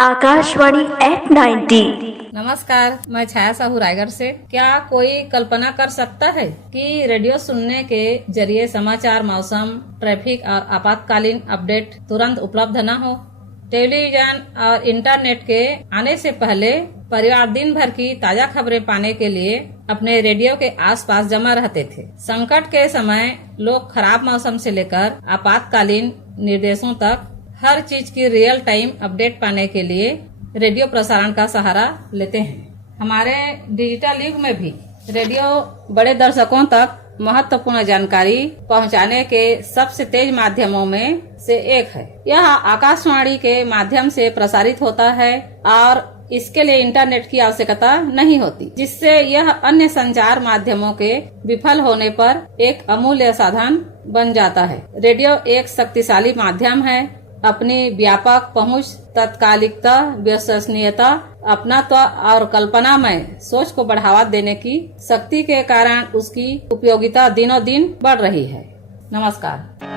Akashvani F90। नमस्कार, मैं छाया साहू रायगढ़ से। क्या कोई कल्पना कर सकता है कि रेडियो सुनने के जरिए समाचार, मौसम, ट्रैफिक और आपातकालीन अपडेट तुरंत उपलब्ध न हो। टेलीविजन और इंटरनेट के आने से पहले परिवार दिन भर की ताजा खबरें पाने के लिए अपने रेडियो के आसपास जमा रहते थे। संकट के समय लोग खराब मौसम से लेकर आपातकालीन निर्देशों तक हर चीज की रियल टाइम अपडेट पाने के लिए रेडियो प्रसारण का सहारा लेते हैं। हमारे डिजिटल युग में भी रेडियो बड़े दर्शकों तक महत्वपूर्ण जानकारी पहुंचाने के सबसे तेज माध्यमों में से एक है। यह आकाशवाणी के माध्यम से प्रसारित होता है और इसके लिए इंटरनेट की आवश्यकता नहीं होती, जिससे यह अन्य संचार माध्यमों के विफल होने पर एक अमूल्य साधन बन जाता है। रेडियो एक शक्तिशाली माध्यम है। अपनी व्यापक पहुंच, तत्कालिकता, विश्वसनीयता, अपनात्व और कल्पनामय सोच को बढ़ावा देने की शक्ति के कारण उसकी उपयोगिता दिनों दिन बढ़ रही है। नमस्कार।